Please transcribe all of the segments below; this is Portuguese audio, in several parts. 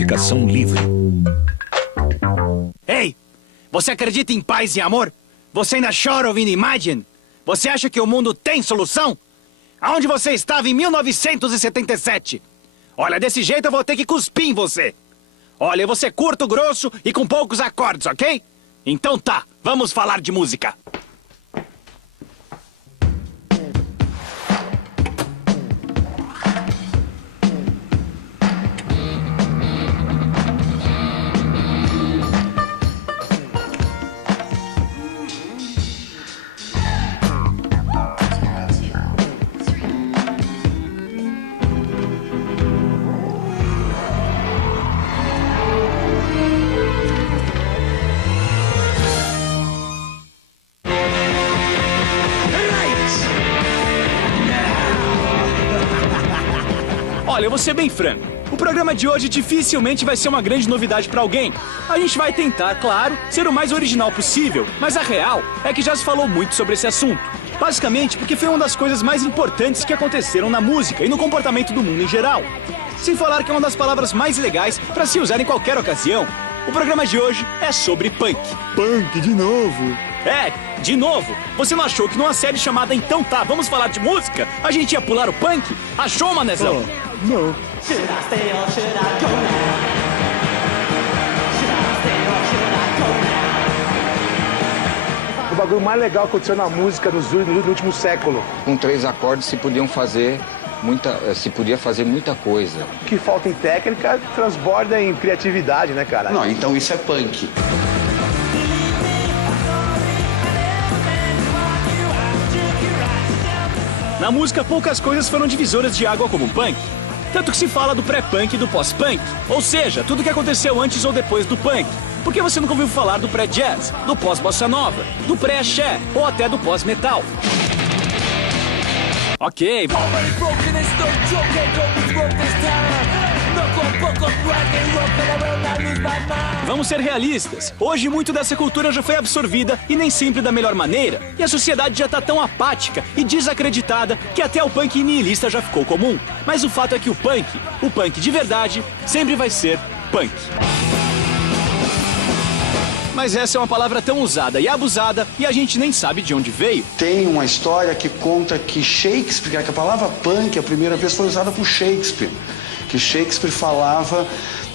Classificação livre. Ei! Você acredita em paz e amor? Você ainda chora ouvindo Imagine? Você acha que o mundo tem solução? Aonde você estava em 1977? Olha, desse jeito eu vou ter que cuspir em você. Olha, eu vou ser curto, grosso e com poucos acordes, ok? Então tá, vamos falar de música. Olha, eu vou ser bem franco. O programa de hoje dificilmente vai ser uma grande novidade pra alguém. A gente vai tentar, claro, ser o mais original possível, mas a real é que já se falou muito sobre esse assunto. Basicamente porque foi uma das coisas mais importantes que aconteceram na música e no comportamento do mundo em geral. Sem falar que é uma das palavras mais legais pra se usar em qualquer ocasião. O programa de hoje é sobre punk. Punk de novo? É, de novo. Você não achou que numa série chamada Então Tá, Vamos Falar de Música, a gente ia pular o punk? Achou, manezão? Não. O bagulho mais legal que aconteceu na música no último século. Com 3 acordes se podia fazer muita coisa. O que falta em técnica transborda em criatividade, né, cara? Não, então isso é punk. Na música, poucas coisas foram divisoras de água como o punk. Tanto que se fala do pré-punk e do pós-punk. Ou seja, tudo que aconteceu antes ou depois do punk. Por que você nunca ouviu falar do pré-jazz, do pós-bossa nova, do pré-axé ou até do pós-metal? Ok. Vamos ser realistas. Hoje muito dessa cultura já foi absorvida e nem sempre da melhor maneira. E a sociedade já tá tão apática e desacreditada que até o punk nihilista já ficou comum. Mas o fato é que o punk de verdade, sempre vai ser punk. Mas essa é uma palavra tão usada e abusada e a gente nem sabe de onde veio. Tem uma história que conta que Shakespeare, que a palavra punk, a primeira vez foi usada por Shakespeare. Que Shakespeare falava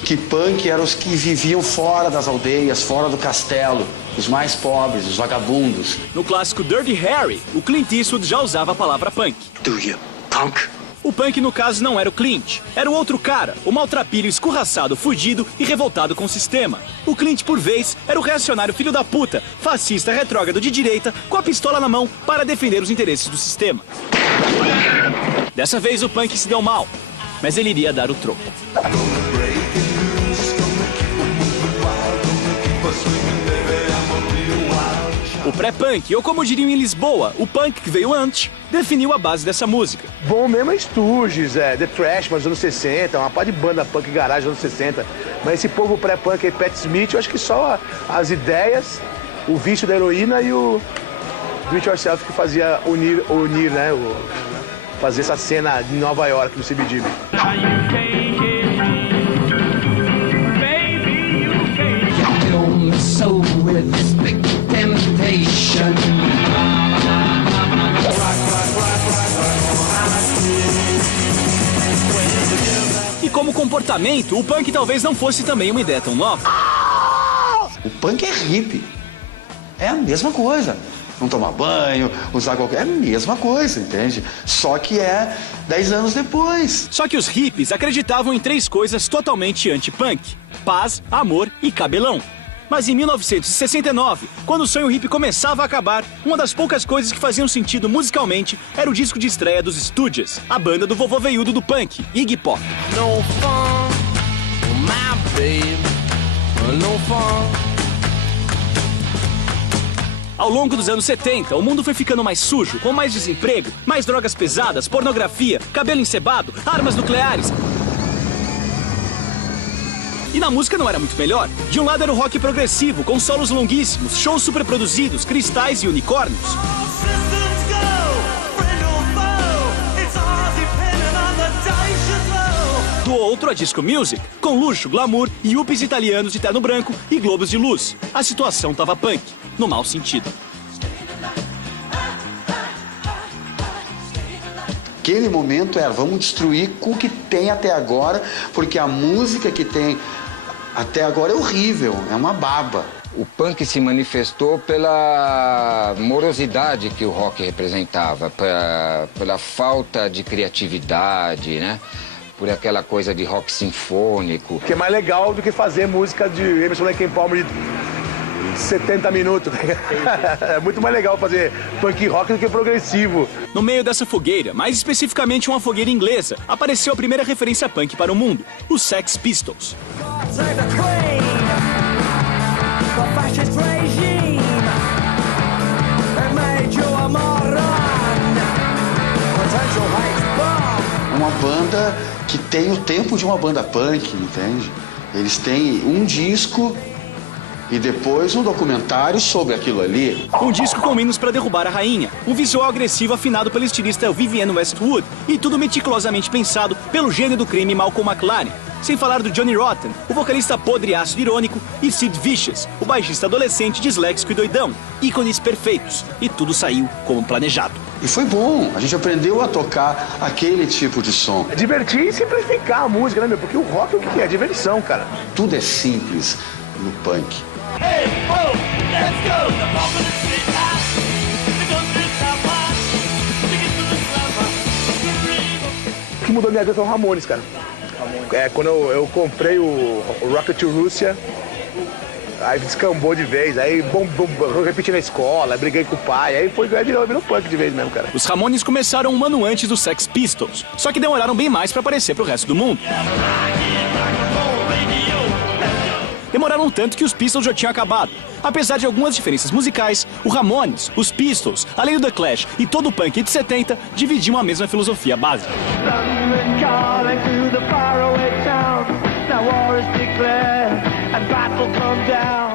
que punk eram os que viviam fora das aldeias, fora do castelo, os mais pobres, os vagabundos. No clássico Dirty Harry, o Clint Eastwood já usava a palavra punk. Do you, punk? O punk, no caso, não era o Clint. Era o outro cara, o maltrapilho escorraçado, fudido e revoltado com o sistema. O Clint, por vez, era o reacionário filho da puta, fascista retrógrado de direita, com a pistola na mão para defender os interesses do sistema. Dessa vez o punk se deu mal, mas ele iria dar o troco. O pré-punk, ou como diriam em Lisboa, o punk que veio antes, definiu a base dessa música. Bom mesmo é Stooges, The Trash, mas anos 60, uma par de banda punk garagem anos 60. Mas esse povo pré-punk aí, Pat Smith, eu acho que só as ideias, o vício da heroína e o do it yourself que fazia unir, né? Fazer essa cena de Nova York no CBGB. E como comportamento, o punk talvez não fosse também uma ideia tão nova. O punk é hippie. É a mesma coisa. Não tomar banho, usar qualquer... É a mesma coisa, entende? Só que é 10 anos depois. Só que os hippies acreditavam em 3 coisas totalmente anti-punk: paz, amor e cabelão. Mas em 1969, quando o sonho hippie começava a acabar, uma das poucas coisas que faziam sentido musicalmente era o disco de estreia dos Stooges, a banda do vovô veiudo do punk, Iggy Pop. No fun, my babe, no fun. Ao longo dos anos 70, o mundo foi ficando mais sujo, com mais desemprego, mais drogas pesadas, pornografia, cabelo encebado, armas nucleares. E na música não era muito melhor. De um lado era o rock progressivo, com solos longuíssimos, shows superproduzidos, cristais e unicórnios. Do outro a disco music, com luxo, glamour, yuppies italianos de terno branco e globos de luz. A situação tava punk, no mau sentido. Aquele momento vamos destruir com o que tem até agora, porque a música que tem até agora é horrível, é uma baba. O punk se manifestou pela morosidade que o rock representava, pela falta de criatividade, né? Por aquela coisa de rock sinfônico. Que é mais legal do que fazer música de Emerson Lake and Palmer de 70 minutos. É muito mais legal fazer punk rock do que progressivo. No meio dessa fogueira, mais especificamente uma fogueira inglesa, apareceu a primeira referência punk para o mundo, os Sex Pistols. Uma banda que tem o tempo de uma banda punk, entende? Eles têm um disco e depois um documentário sobre aquilo ali. Um disco com hinos para derrubar a rainha, um visual agressivo afinado pelo estilista Vivienne Westwood e tudo meticulosamente pensado pelo gênio do crime Malcolm McLaren. Sem falar do Johnny Rotten, o vocalista podre e ácido irônico, e Sid Vicious, o baixista adolescente disléxico e doidão. Ícones perfeitos. E tudo saiu como planejado. E foi bom, a gente aprendeu a tocar aquele tipo de som. É divertir e simplificar a música, né, meu? Porque o rock é o que é? Diversão, cara. Tudo é simples no punk. Hey, oh, let's go. The bump in the street house. The gun through top one. Take it to the slammer. O que mudou minha vida foi o Ramones, cara. Quando eu comprei o Rocket to Russia, aí descambou de vez, aí eu repeti na escola, briguei com o pai, aí virou punk de vez mesmo, cara. Os Ramones começaram um ano antes dos Sex Pistols, só que demoraram bem mais para aparecer pro resto do mundo. Demoraram tanto que os Pistols já tinham acabado. Apesar de algumas diferenças musicais, o Ramones, os Pistols, além do The Clash e todo o punk de 70 dividiam a mesma filosofia básica.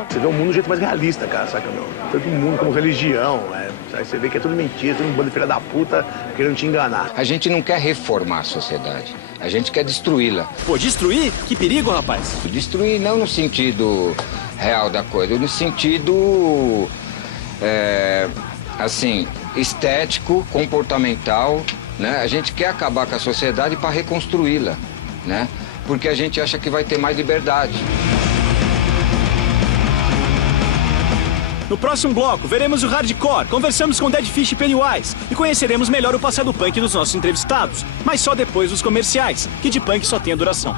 Você vê o mundo de um jeito mais realista, cara, saca, meu? Todo mundo como religião, aí você vê que é tudo mentira, todo mundo de filha da puta querendo te enganar. A gente não quer reformar a sociedade, a gente quer destruí-la. Pô, destruir? Que perigo, rapaz. Destruir não no sentido real da coisa, no sentido, assim, estético, comportamental, né? A gente quer acabar com a sociedade para reconstruí-la, né? Porque a gente acha que vai ter mais liberdade. No próximo bloco, veremos o hardcore, conversamos com Dead Fish e Pennywise e conheceremos melhor o passado punk dos nossos entrevistados, mas só depois dos comerciais, que de punk só tem a duração.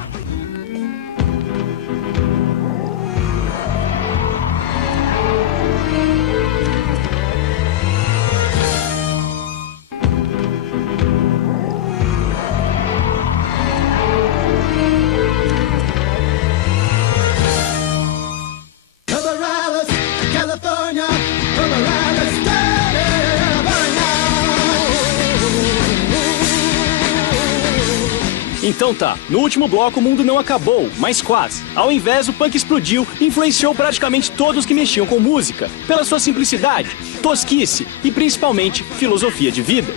Então tá, no último bloco o mundo não acabou, mas quase. Ao invés, o punk explodiu e influenciou praticamente todos que mexiam com música, pela sua simplicidade, tosquice e principalmente filosofia de vida.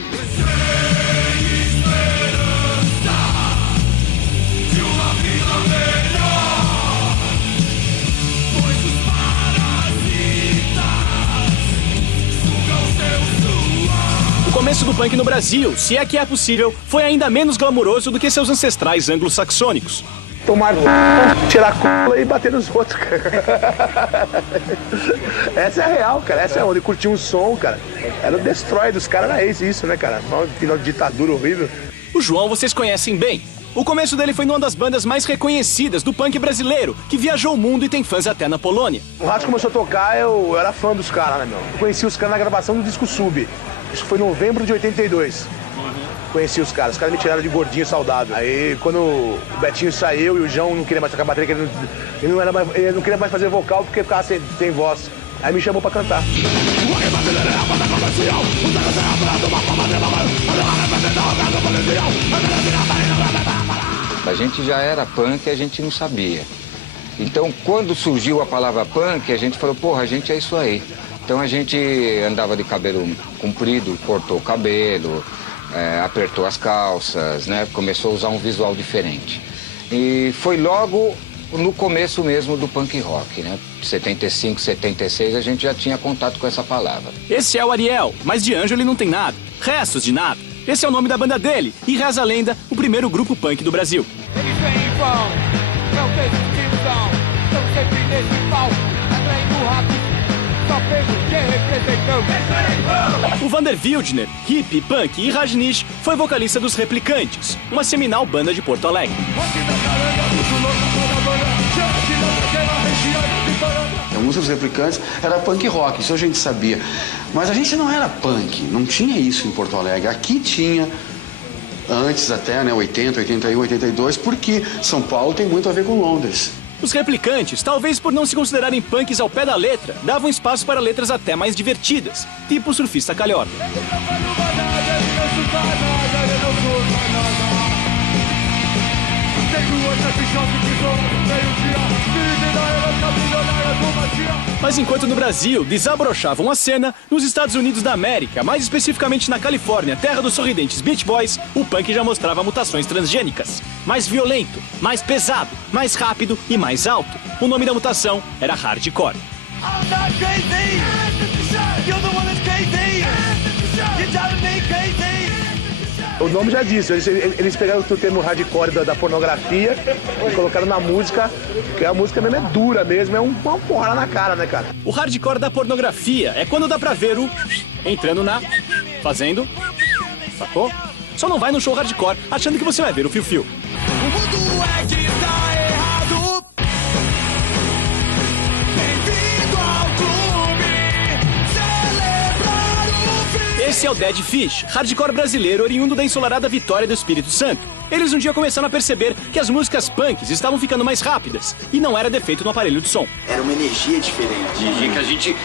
O começo do punk no Brasil, se é que é possível, foi ainda menos glamuroso do que seus ancestrais anglo-saxônicos. Tomar tirar cola e bater nos outros, cara. Essa é a real, cara. Essa é onde curtir um som, cara. Era o destroy dos caras, era isso, né, cara? Final de ditadura horrível. O João vocês conhecem bem. O começo dele foi numa das bandas mais reconhecidas do punk brasileiro, que viajou o mundo e tem fãs até na Polônia. O Ratos começou a tocar, eu era fã dos caras, né, meu? Eu conheci os caras na gravação do disco Sub. Isso foi em novembro de 82. Conheci os caras me tiraram de gordinho saudável. Aí quando o Betinho saiu e o João não queria mais tocar bateria, ele não queria mais fazer vocal porque ficava sem voz. Aí me chamou pra cantar. A gente já era punk e a gente não sabia. Então, quando surgiu a palavra punk, a gente falou, porra, a gente é isso aí. Então a gente andava de cabelo comprido, cortou o cabelo, apertou as calças, né? Começou a usar um visual diferente. E foi logo no começo mesmo do punk rock, né? 75, 76, a gente já tinha contato com essa palavra. Esse é o Ariel, mas de anjo ele não tem nada. Restos de nada. Esse é o nome da banda dele e, reza a lenda, o primeiro grupo punk do Brasil. Eles vêm e vão, não tem distinção. Estão sempre nesse palco, atraindo rápido. Só penso que representamos. O Vander Wildner, hippie, punk e Rajneesh, foi vocalista dos Replicantes, uma seminal banda de Porto Alegre. A música dos Replicantes era punk rock, isso a gente sabia. Mas a gente não era punk, não tinha isso em Porto Alegre. Aqui tinha, antes até, né, 80, 81, 82, porque São Paulo tem muito a ver com Londres. Os Replicantes, talvez por não se considerarem punks ao pé da letra, davam espaço para letras até mais divertidas, tipo o Surfista Calhorda. Mas enquanto no Brasil desabrochavam a cena, nos Estados Unidos da América, mais especificamente na Califórnia, terra dos sorridentes Beach Boys, o punk já mostrava mutações transgênicas. Mais violento, mais pesado, mais rápido e mais alto. O nome da mutação era hardcore. I'm not crazy. You're the one that's crazy. You're driving me crazy. O nome já disse, eles pegaram o termo hardcore da pornografia e colocaram na música, porque a música mesmo é dura mesmo, é uma porrada na cara, né, cara? O hardcore da pornografia é quando dá pra ver o entrando na, fazendo, sacou? Só não vai no show hardcore achando que você vai ver o fio-fio. O mundo é que tá errado. Bem-vindo ao clube. Celebrar o fim. Esse é o Dead Fish, hardcore brasileiro oriundo da ensolarada Vitória do Espírito Santo. Eles um dia começaram a perceber que as músicas punks estavam ficando mais rápidas e não era defeito no aparelho de som. Era uma energia diferente. Energia que a gente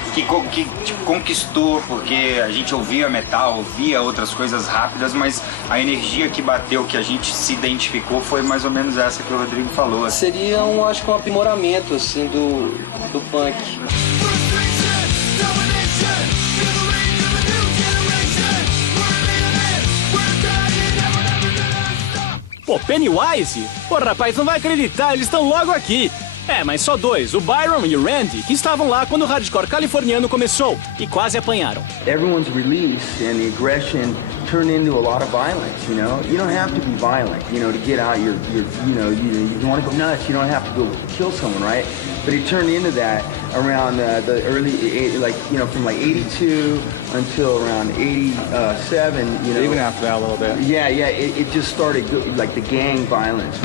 conquistou, porque a gente ouvia metal, ouvia outras coisas rápidas, mas a energia que bateu, que a gente se identificou, foi mais ou menos essa que o Rodrigo falou. Seria, acho que um aprimoramento, assim, do punk. Pô, Pennywise? Pô, rapaz, não vai acreditar, eles estão logo aqui. É, mas só dois, o Byron e o Randy, que estavam lá quando o hardcore californiano começou e quase apanharam. Everyone's release and the aggression turned into a lot of violence, you know? You don't have to be violent, you know, to get out your you want to go nuts, you don't have to go kill someone, right? But it turned into that around the early, like, you know, from like 82 until around 87, you know. Even after that a little bit. Yeah, it just started, like, the gang violence.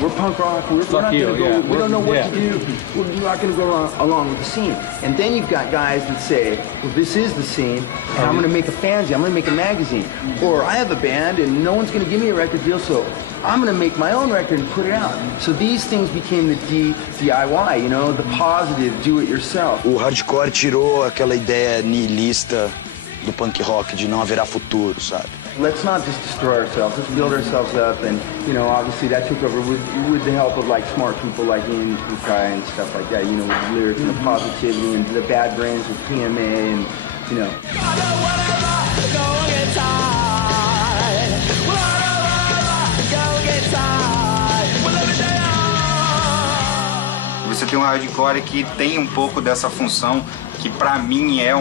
We're punk rock, we're not gonna go, we don't know what to do, we're not gonna go along with the scene. And then you've got guys that say, well, this is the scene, and I'm gonna make a fanzine, I'm gonna make a magazine. Or I have a band and no one's gonna give me a record deal, so I'm gonna make my own record and put it out. So these things became the DIY, you know, the positive, do it yourself. O hardcore tirou aquela ideia nihilista do punk rock de não haverá futuro, sabe? Let's not just destroy ourselves, let's build ourselves up, and, you know, obviously that took over with the help of, like, smart people like Ian Kukai and stuff like that, you know, with lyrics and the positivity and the Bad Brains with PMA and, you know. Você tem um hardcore que tem um pouco dessa função que pra mim é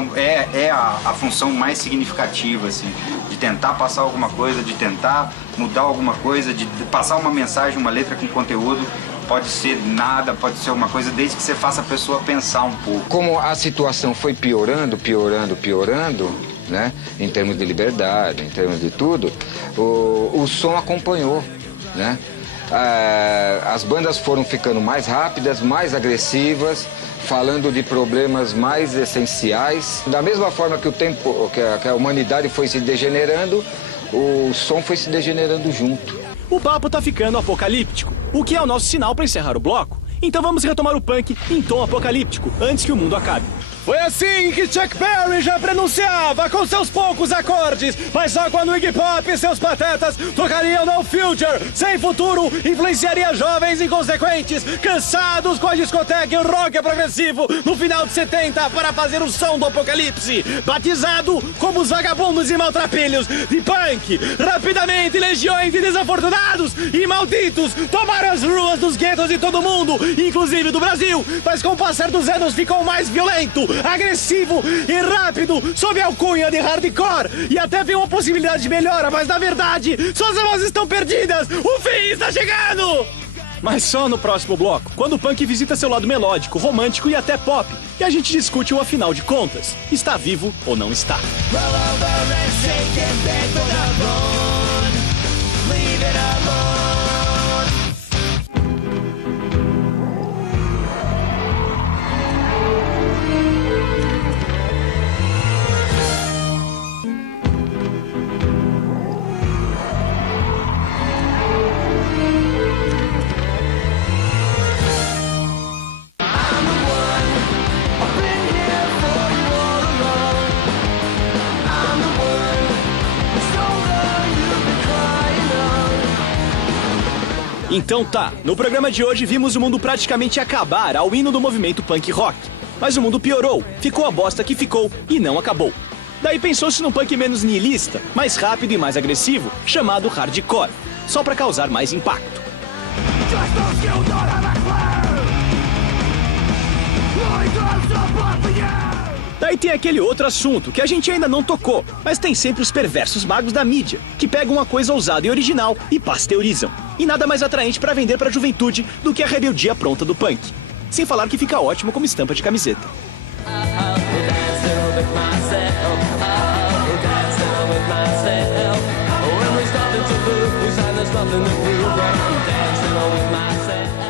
a função mais significativa, assim, de tentar passar alguma coisa, de tentar mudar alguma coisa, de passar uma mensagem, uma letra com conteúdo. Pode ser nada, pode ser alguma coisa, desde que você faça a pessoa pensar um pouco. Como a situação foi piorando, né, em termos de liberdade, em termos de tudo, o som acompanhou, né? As bandas foram ficando mais rápidas, mais agressivas, falando de problemas mais essenciais. Da mesma forma que o tempo, que a humanidade foi se degenerando, o som foi se degenerando junto. O papo tá ficando apocalíptico, o que é o nosso sinal para encerrar o bloco. Então vamos retomar o punk em tom apocalíptico, antes que o mundo acabe. Foi assim que Chuck Berry já pronunciava com seus poucos acordes, mas só quando Iggy Pop e seus patetas tocariam No Future, sem futuro, influenciaria jovens inconsequentes, cansados com a discoteca e o rock progressivo no final de 70 para fazer o som do apocalipse, batizado como os vagabundos e maltrapilhos de punk. Rapidamente, legiões de desafortunados e malditos tomaram as ruas dos guetos de todo mundo, inclusive do Brasil, mas com o passar dos anos ficou mais violento, agressivo e rápido, sob a alcunha de hardcore, e até viu uma possibilidade de melhora, mas na verdade, suas vozes estão perdidas, o fim está chegando! Mas só no próximo bloco, quando o punk visita seu lado melódico, romântico e até pop, e a gente discute o afinal de contas, está vivo ou não está. Então tá, no programa de hoje vimos o mundo praticamente acabar ao hino do movimento punk rock. Mas o mundo piorou, ficou a bosta que ficou e não acabou. Daí pensou-se num punk menos nihilista, mais rápido e mais agressivo, chamado hardcore, só pra causar mais impacto. Daí tem aquele outro assunto que a gente ainda não tocou, mas tem sempre os perversos magos da mídia, que pegam uma coisa ousada e original e pasteurizam. E nada mais atraente pra vender pra juventude do que a rebeldia pronta do punk. Sem falar que fica ótimo como estampa de camiseta.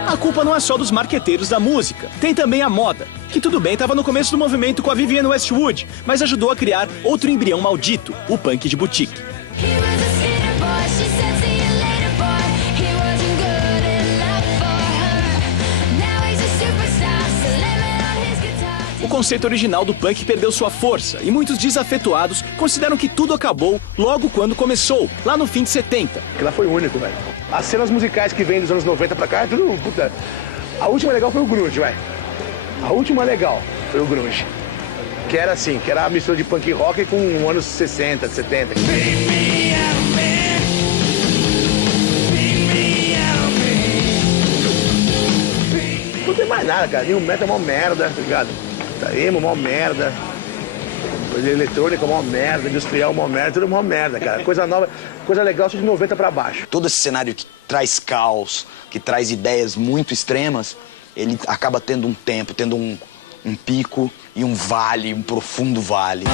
A culpa não é só dos marqueteiros da música, tem também a moda, que tudo bem estava no começo do movimento com a Vivienne Westwood, mas ajudou a criar outro embrião maldito, o punk de boutique. O conceito original do punk perdeu sua força e muitos desafetuados consideram que tudo acabou logo quando começou, lá no fim de 70. Aquilo foi único, velho. As cenas musicais que vêm dos anos 90 pra cá, é tudo, puta. A última legal foi o grunge, velho. A última legal foi o grunge. Que era assim, que era a mistura de punk rock com anos 60, 70. Não tem mais nada, cara. New metal é uma merda, tá ligado? Emo, uma merda. Coisa eletrônica, uma merda. Industrial, uma merda. Tudo uma merda, cara. Coisa nova, coisa legal, só de 90 pra baixo. Todo esse cenário que traz caos, que traz ideias muito extremas, ele acaba tendo um tempo, tendo um pico e um vale, um profundo vale.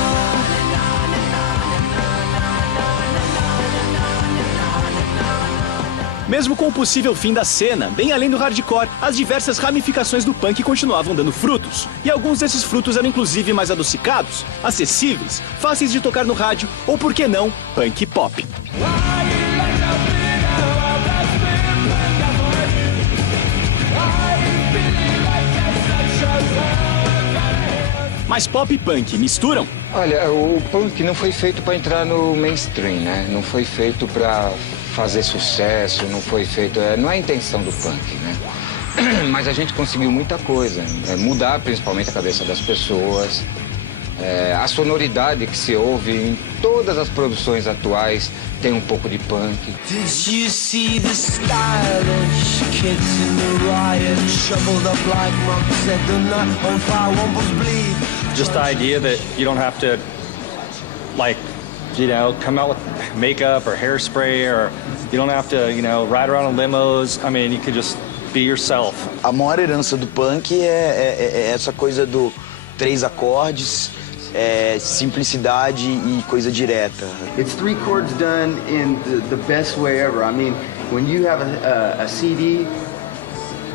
Mesmo com o possível fim da cena, bem além do hardcore, as diversas ramificações do punk continuavam dando frutos. E alguns desses frutos eram inclusive mais adocicados, acessíveis, fáceis de tocar no rádio ou, por que não, punk pop. Mas pop e punk misturam? Olha, o punk não foi feito para entrar no mainstream, né? Não foi feito para fazer sucesso, não foi feito... não é a intenção do punk, né? Mas a gente conseguiu muita coisa, mudar principalmente a cabeça das pessoas. A sonoridade que se ouve em todas as produções atuais tem um pouco de punk. Did you see the stylish kids in the riot shoveled up like monks at the nut on fire wombles bleed? Just the idea that you don't have to, like, you know, come out with makeup or hairspray, or you don't have to, you know, ride around in limos. I mean, you could just be yourself. A maior herança do punk é essa coisa do 3 acordes, simplicidade e coisa direta. It's 3 chords done in the best way ever. I mean, when you have a CD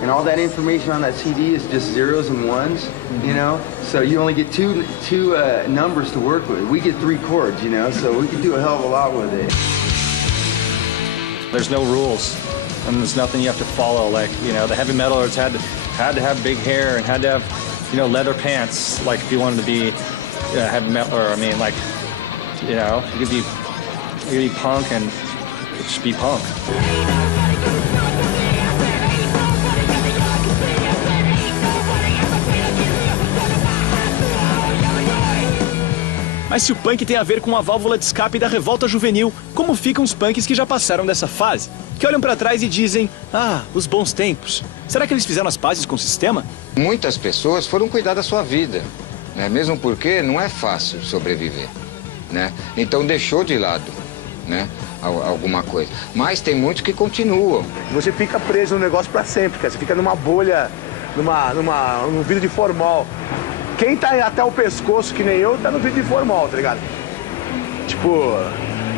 and all that information on that CD is just zeros and ones, you know? So you only get two numbers to work with. We get 3 chords, you know, so we can do a hell of a lot with it. There's no rules, and there's nothing you have to follow. Like, you know, the heavy metalers had to have big hair and had to have you know, leather pants. Like if you wanted to be, have metal, or I mean, like, you know, you could be punk and just be punk. Mas se o punk tem a ver com a válvula de escape da revolta juvenil, como ficam os punks que já passaram dessa fase? Que olham pra trás e dizem, ah, os bons tempos. Será que eles fizeram as pazes com o sistema? Muitas pessoas foram cuidar da sua vida, né? Mesmo porque não é fácil sobreviver, né? Então deixou de lado, né, alguma coisa. Mas tem muitos que continuam. Você fica preso no negócio pra sempre, cara. Você fica numa bolha, num vidro de formol. Quem tá até o pescoço, que nem eu, tá no vidro de formol, tá ligado? Tipo,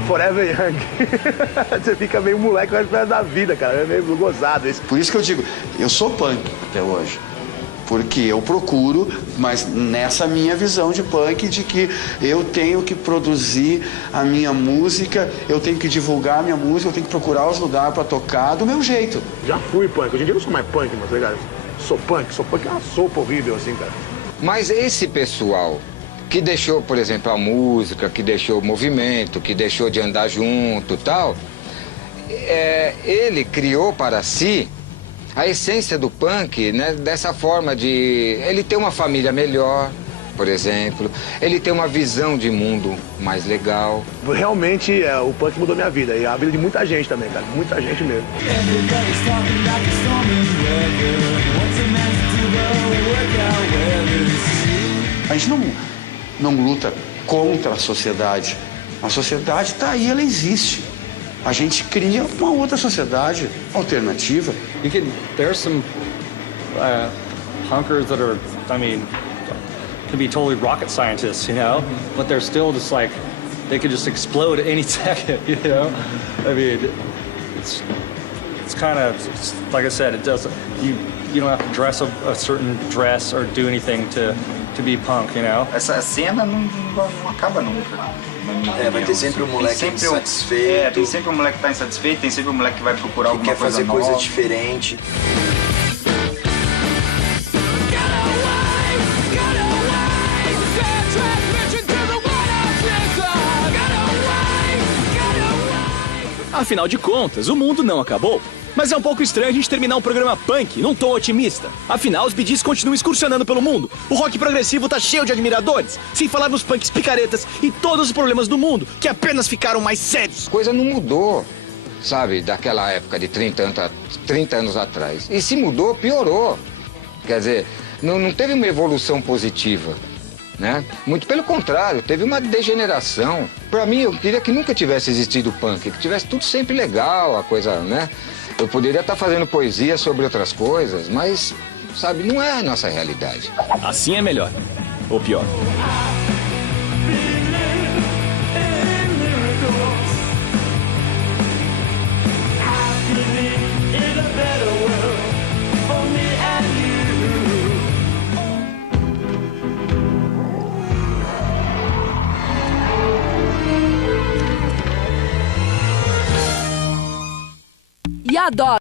forever young. Você fica meio moleque o resto da vida, cara. É meio gozado isso. Por isso que eu digo, eu sou punk até hoje. Porque eu procuro, mas nessa minha visão de punk, de que eu tenho que produzir a minha música, eu tenho que divulgar a minha música, eu tenho que procurar os lugares pra tocar do meu jeito. Já fui punk. Hoje em dia eu não sou mais punk, mas, tá ligado? Sou punk é uma sopa horrível, assim, cara. Mas esse pessoal que deixou, por exemplo, a música, que deixou o movimento, que deixou de andar junto e tal, ele criou para si a essência do punk, né, dessa forma de... Ele ter uma família melhor, por exemplo, ele ter uma visão de mundo mais legal. Realmente, o punk mudou minha vida e a vida de muita gente também, cara. Muita gente mesmo. A gente não luta contra a sociedade. A sociedade está aí, ela existe. A gente cria uma outra sociedade alternativa. There's some punkers that are, I mean, could be totally rocket scientists, you know, but they're still just like, they could just explode at any second, you know. I mean, it's kind of, like I said, it doesn't, you don't have to dress a certain dress or do anything to be punk, you know. Essa cena não acaba nunca. Vai ter sempre um moleque insatisfeito. Tem sempre um moleque que tá insatisfeito, tem sempre um moleque que vai procurar alguma coisa nova. Quer fazer coisa diferente. Afinal de contas, o mundo não acabou. Mas é um pouco estranho a gente terminar um programa punk num tom otimista. Afinal, os Bee Gees continuam excursionando pelo mundo. O rock progressivo tá cheio de admiradores. Sem falar nos punks picaretas e todos os problemas do mundo, que apenas ficaram mais sérios. A coisa não mudou, sabe, daquela época de 30 anos atrás. E se mudou, piorou. Quer dizer, não teve uma evolução positiva, né? Muito pelo contrário, teve uma degeneração. Pra mim, eu queria que nunca tivesse existido o punk, que tivesse tudo sempre legal, a coisa, né? Eu poderia estar fazendo poesia sobre outras coisas, mas, sabe, não é a nossa realidade. Assim é melhor. Ou pior. E adoro.